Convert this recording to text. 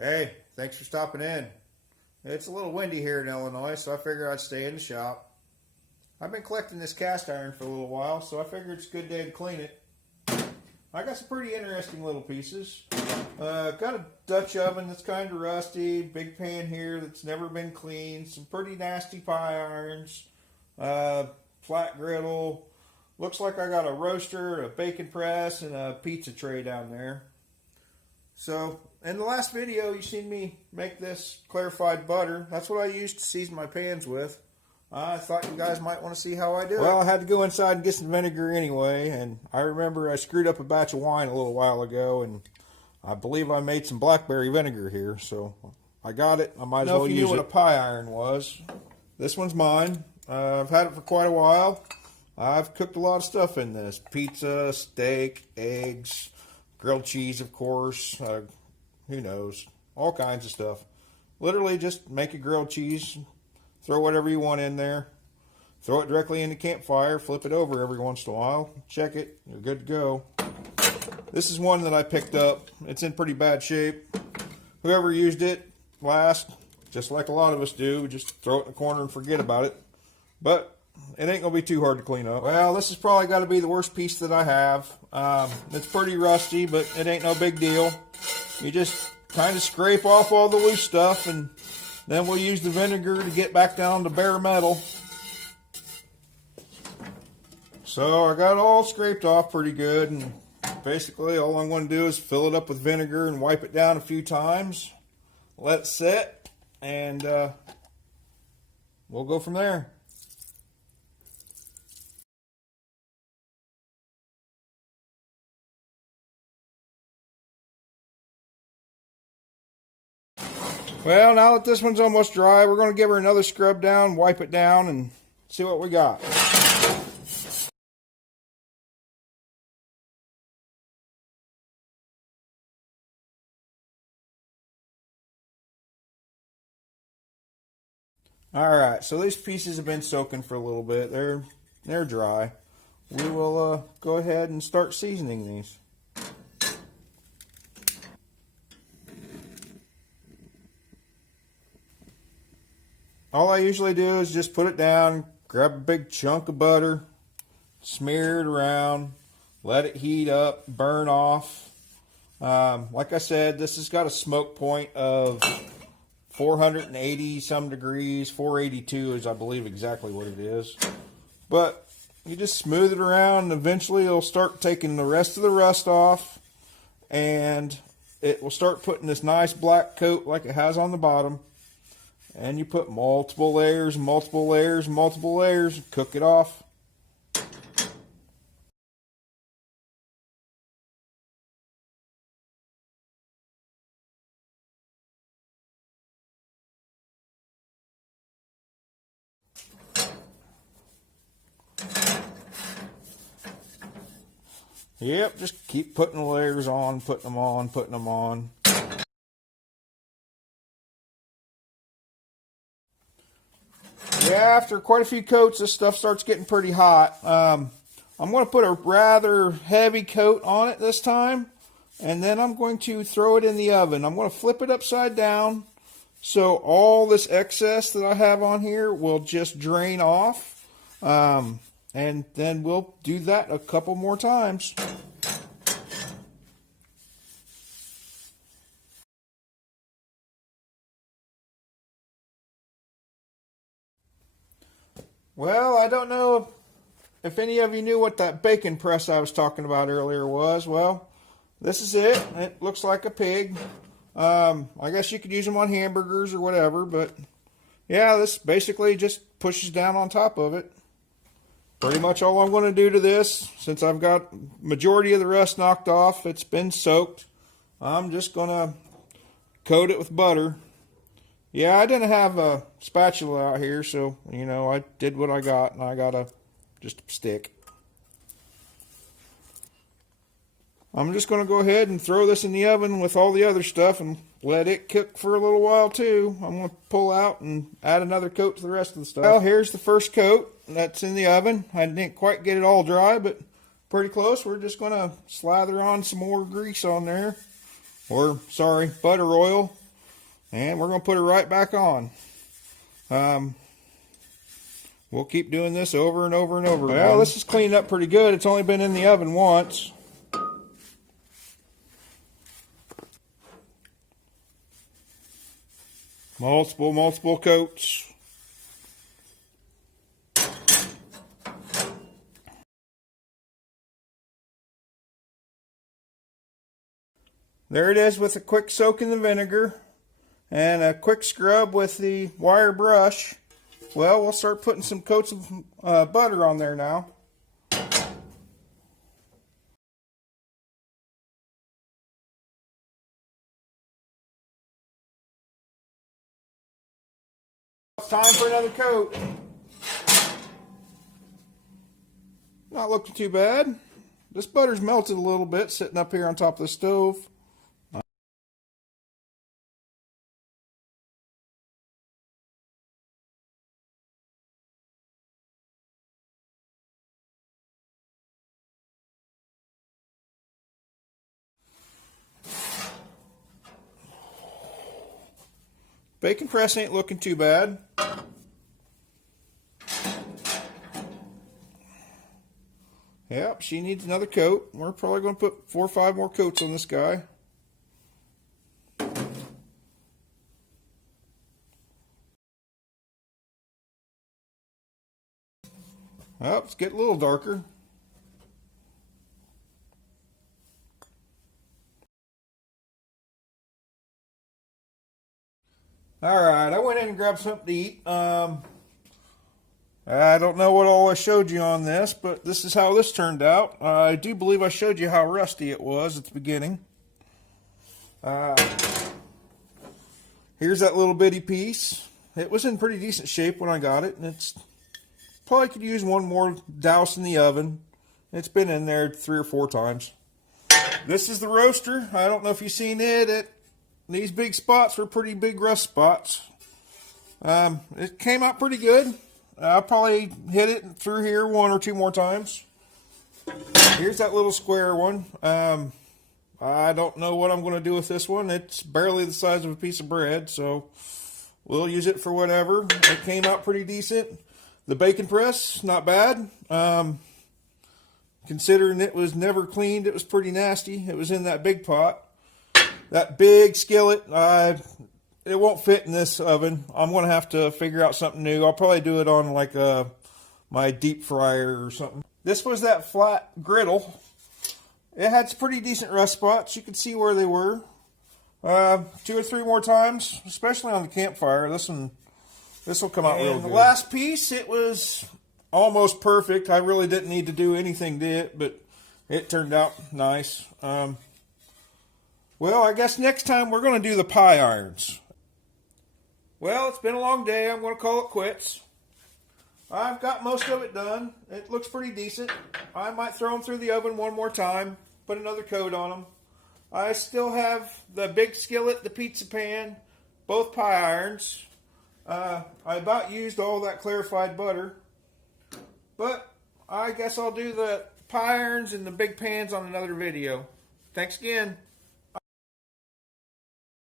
Hey, thanks for stopping in. It's a little windy here in Illinois, so I figured I'd stay in the shop. I've been collecting this cast iron for a little while, so I figured it's a good day to clean it. I got some pretty interesting little pieces. Got a Dutch oven that's kind of rusty, big pan here that's never been cleaned, some pretty nasty pie irons, flat griddle. Looks like I got a roaster, a bacon press, and a pizza tray down there. So, in the last video, you seen me make this clarified butter. That's what I used to season my pans with. I thought you guys might want to see how I do it. Well, I had to go inside and get some vinegar anyway, and I remember I screwed up a batch of wine a little while ago, and I believe I made some blackberry vinegar here, so I got it. I might as well use it. If you knew what a pie iron was, this one's mine. I've had it for quite a while. I've cooked a lot of stuff in this. Pizza, steak, eggs, grilled cheese, of course, who knows, all kinds of stuff. Literally just make a grilled cheese, throw whatever you want in there, throw it directly in the campfire, flip it over every once in a while, check it, you're good to go. This is one that I picked up. It's in pretty bad shape. Whoever used it last, just like a lot of us do, just throw it in the corner and forget about it. But it ain't going to be too hard to clean up. Well, this has probably got to be the worst piece that I have. It's pretty rusty, but it ain't no big deal. You just kind of scrape off all the loose stuff, and then we'll use the vinegar to get back down to bare metal. So I got it all scraped off pretty good, and basically all I'm going to do is fill it up with vinegar and wipe it down a few times. Let it sit, and we'll go from there. Well, now that this one's almost dry, we're going to give her another scrub down, wipe it down, and see what we got. Alright, so these pieces have been soaking for a little bit. They're dry. We will go ahead and start seasoning these. All I usually do is just put it down, grab a big chunk of butter, smear it around, let it heat up, burn off. Like I said, this has got a smoke point of 480 some degrees. 482 is, I believe, exactly what it is. But you just smooth it around, and eventually it'll start taking the rest of the rust off, and it will start putting this nice black coat like it has on the bottom. And you put multiple layers, multiple layers, multiple layers, and cook it off. Yep, just keep putting the layers on, putting them on, putting them on. Yeah, after quite a few coats, this stuff starts getting pretty hot. I'm going to put a rather heavy coat on it this time, and then I'm going to throw it in the oven. I'm going to flip it upside down so all this excess that I have on here will just drain off, and then we'll do that a couple more times. Well, I don't know if any of you knew what that bacon press I was talking about earlier was. Well, this is it. It looks like a pig. I guess you could use them on hamburgers or whatever, but yeah, this basically just pushes down on top of it. Pretty much all I'm going to do to this, since I've got majority of the rust knocked off, it's been soaked, I'm just going to coat it with butter. Yeah, I didn't have a spatula out here, so, you know, I did what I got, and I got just a stick. I'm just going to go ahead and throw this in the oven with all the other stuff and let it cook for a little while, too. I'm going to pull out and add another coat to the rest of the stuff. Well, here's the first coat that's in the oven. I didn't quite get it all dry, but pretty close. We're just going to slather on some more grease on there. Or, sorry, butter oil. And we're going to put her right back on. We'll keep doing this over and over and over again. Well, this is cleaned up pretty good. It's only been in the oven once. Multiple coats. There it is with a quick soak in the vinegar and a quick scrub with the wire brush. Well, we'll start putting some coats of butter on there now. It's time for another coat. Not looking too bad. This butter's melted a little bit sitting up here on top of the stove. Bacon press ain't looking too bad. Yep, she needs another coat. We're probably going to put 4 or 5 more coats on this guy. Oh, it's getting a little darker. Alright, I went in and grabbed something to eat. I don't know what all I showed you on this, but this is how this turned out. I do believe I showed you how rusty it was at the beginning. Here's that little bitty piece. It was in pretty decent shape when I got it, and it's probably could use one more douse in the oven. It's been in there 3 or 4 times. This is the roaster. I don't know if you've seen it. These big spots were pretty big rust spots. It came out pretty good. I'll probably hit it through here 1 or 2 more times. Here's that little square one. I don't know what I'm going to do with this one. It's barely the size of a piece of bread, so we'll use it for whatever. It came out pretty decent. The bacon press, not bad. Considering it was never cleaned, it was pretty nasty. It was in that big pot. That big skillet, it won't fit in this oven. I'm going to have to figure out something new. I'll probably do it on like my deep fryer or something. This was that flat griddle. It had some pretty decent rust spots. You could see where they were. 2 or 3 more times, especially on the campfire. This will come out real good. The last piece, it was almost perfect. I really didn't need to do anything to it, but it turned out nice. Well, I guess next time we're going to do the pie irons. Well, it's been a long day. I'm going to call it quits. I've got most of it done. It looks pretty decent. I might throw them through the oven 1 more time, put another coat on them. I still have the big skillet, the pizza pan, both pie irons. I about used all that clarified butter. But I guess I'll do the pie irons and the big pans on another video. Thanks again.